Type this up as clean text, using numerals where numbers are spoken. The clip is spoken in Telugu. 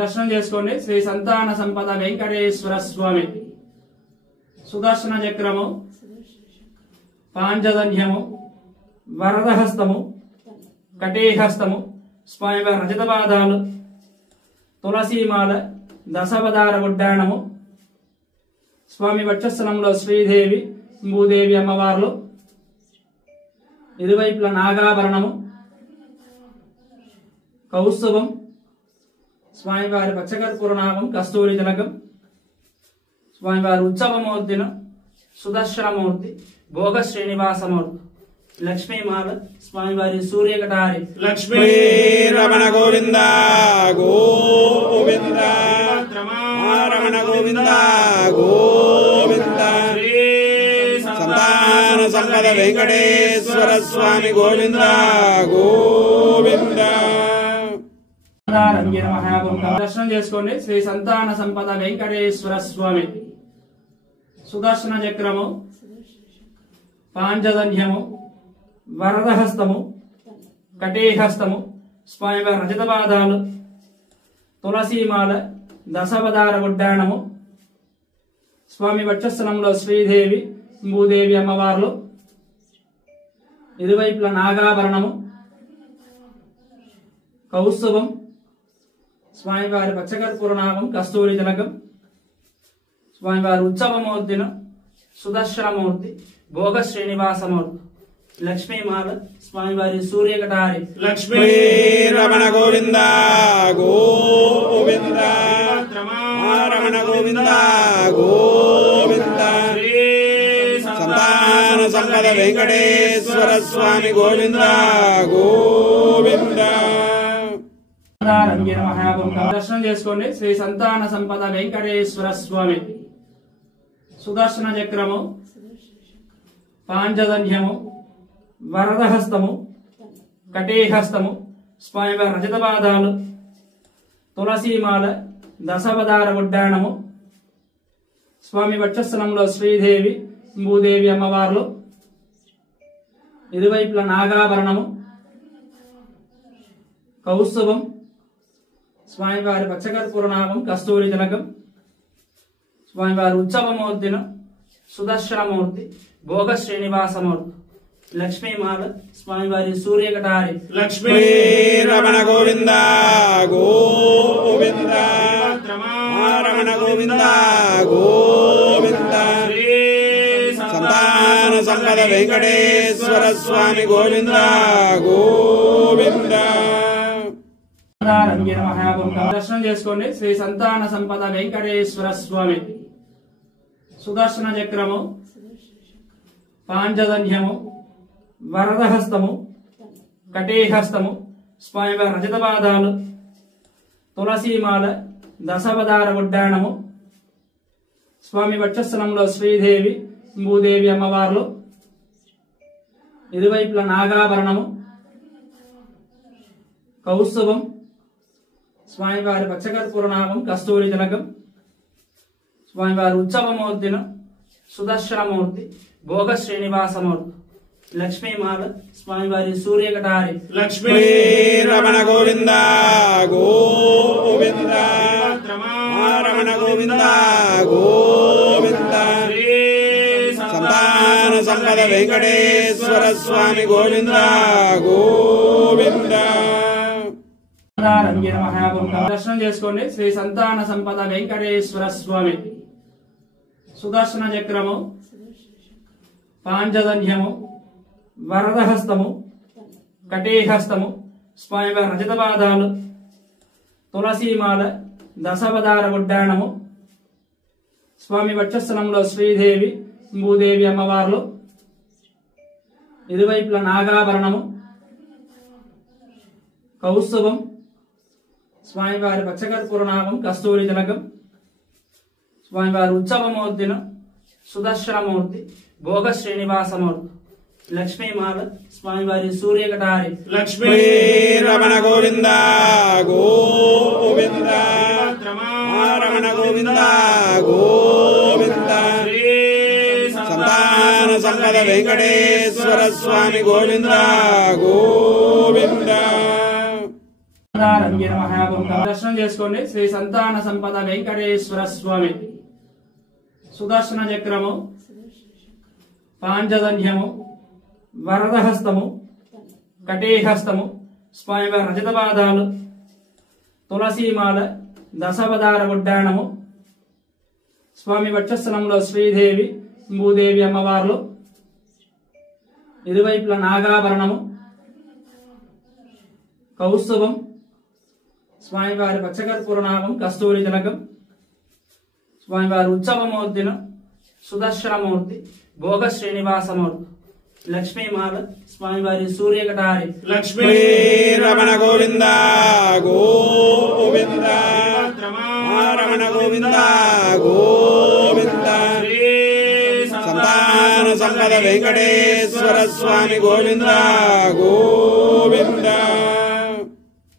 దర్శనం చేసుకోండి. శ్రీ సంతాన సంపద వెంకటేశ్వర స్వామి సుదర్శన చక్రము, పాంచజన్యము, వరదహస్తము, కటీహస్తము, స్వామివారి రజత పాదాలు, తులసీమాల, దశావతార ఉడ్డాణము, స్వామి వక్షస్థలంలో శ్రీదేవి, భూదేవి అమ్మవార్లు, ఇరువైపుల నాగాభరణము, కౌస్తుభం, స్వామివారి పచ్చకర్పూరనామం, కస్తూరి తిలకం, స్వామివారి ఉత్సవమూర్తిన సుదర్శనమూర్తి, భోగ శ్రీనివాసమూర్తి, లక్ష్మీమాల, స్వామివారి సూర్యకటారి. లక్ష్మీ రమణ గోవింద గోవింద రమణ గోవింద గోవింద సంతాన సంపద వెంకటేశ్వర స్వామి గోవింద గోవింద. దర్శనం చేసుకోండి. శ్రీ సంతాన సంపద వెంకటేశ్వర స్వామి సుదర్శన చక్రము, పాంచజన్యము, వరదహస్తము, కటీహస్తము, స్వామివారి రజత పాదాలు, తులసీమాల, దశావతార ఉడ్డాణము, స్వామి వక్షస్థలంలో శ్రీదేవి, భూదేవి అమ్మవార్లు, ఇరువైపుల నాగాభరణము, కౌస్తుభం, స్వామివారి పచ్చకర్పూరనామం, కస్తూరి తిలకం, స్వామివారి ఉత్సవమూర్తిన సుదర్శనమూర్తి, భోగ శ్రీనివాసమూర్తి, లక్ష్మీమాల, స్వామివారి సూర్యకటారి. లక్ష్మీ రమణ గోవింద గోవింద రమణ గోవింద గోవింద సంతాన సంపద వెంకటేశ్వర స్వామి గోవింద గోవింద. దర్శనం చేసుకోండి. శ్రీ సంతాన సంపద వెంకటేశ్వర స్వామి సుదర్శన చక్రము, పాంచజన్యము, వరదహస్తము, కటీహస్తము, స్వామివారి రజత పాదాలు, తులసీమాల, దశావతార ఉడ్డాణము, స్వామి వక్షస్థలంలో శ్రీదేవి, భూదేవి అమ్మవార్లు, ఇరువైపుల నాగాభరణము, కౌస్తుభం, స్వామివారి పచ్చకర్పూరనామం, కస్తూరి తిలకం, స్వామివారి ఉత్సవమూర్తిన సుదర్శనమూర్తి, భోగ శ్రీనివాసమూర్తి, లక్ష్మీమాల, స్వామివారి సూర్యకటారి. లక్ష్మీ రమణ గోవింద గోవింద రమణ గోవింద గోవింద సంతాన సంపద వెంకటేశ్వర స్వామి గోవింద గోవింద. దర్శనం చేసుకోండి. శ్రీ సంతాన సంపద వెంకటేశ్వర స్వామి సుదర్శన చక్రము, పాంచజన్యము, వరదహస్తము, కటీహస్తము, స్వామివారి రజత పాదాలు, తులసీమాల, దశావతార ఉడ్డాణము, స్వామి వక్షస్థలంలో శ్రీదేవి, భూదేవి అమ్మవార్లు, ఇరువైపుల నాగాభరణము, కౌస్తుభం, స్వామివారి పచ్చకర్పూరనామం, కస్తూరి తిలకం, స్వామివారి ఉత్సవమూర్తిన సుదర్శనమూర్తి, భోగ శ్రీనివాసమూర్తి, లక్ష్మీమాల, స్వామివారి సూర్యకటారి. లక్ష్మీ రమణ గోవింద గోవింద రమణ గోవింద గోవింద సంతాన సంపద వెంకటేశ్వర స్వామి గోవింద గోవింద. దర్శనం చేసుకోండి. శ్రీ సంతాన సంపద వెంకటేశ్వర స్వామి సుదర్శన చక్రము, పాంచజన్యము, వరదహస్తము, కటీహస్తము, స్వామివారి రజత పాదాలు, తులసీమాల, దశావతార ఉడ్డాణము, స్వామి వక్షస్థలంలో శ్రీదేవి, భూదేవి అమ్మవార్లు, ఇరువైపుల నాగాభరణము, కౌస్తుభం, స్వామివారి పచ్చకర్పూరనామం, కస్తూరి తిలకం, స్వామివారి ఉత్సవమూర్తిన సుదర్శనమూర్తి, భోగ శ్రీనివాసమూర్తి, లక్ష్మీమాల, స్వామివారి సూర్యకటారి. లక్ష్మీ రమణ గోవింద గోవింద రమణ గోవింద గోవింద సంతాన సంపద వెంకటేశ్వర స్వామి గోవింద గోవింద. దర్శనం చేసుకోండి. శ్రీ సంతాన సంపద వెంకటేశ్వర స్వామి సుదర్శన చక్రము, పాంచజన్యము, వరదహస్తము, కటీహస్తము, స్వామివారి రజత పాదాలు, తులసీమాల, దశవదార ఉడ్డాణము, స్వామి వక్షస్థలంలో శ్రీదేవి, భూదేవి అమ్మవార్లు, ఇరువైపుల నాగాభరణము, కౌస్తుభం, స్వామివారి పచ్చకర్పూరనామం, కస్తూరి తిలకం, స్వామివారి ఉత్సవమూర్తిను, సుదర్శనమూర్తి, భోగ శ్రీనివాసమూర్తి, లక్ష్మీమాల, స్వామివారి సూర్యకటారి, లక్ష్మీ రమణ గోవింద గోవింద రమణ గోవింద గోవింద సంతాన సంపద వెంకటేశ్వర స్వామి గోవింద గోవింద.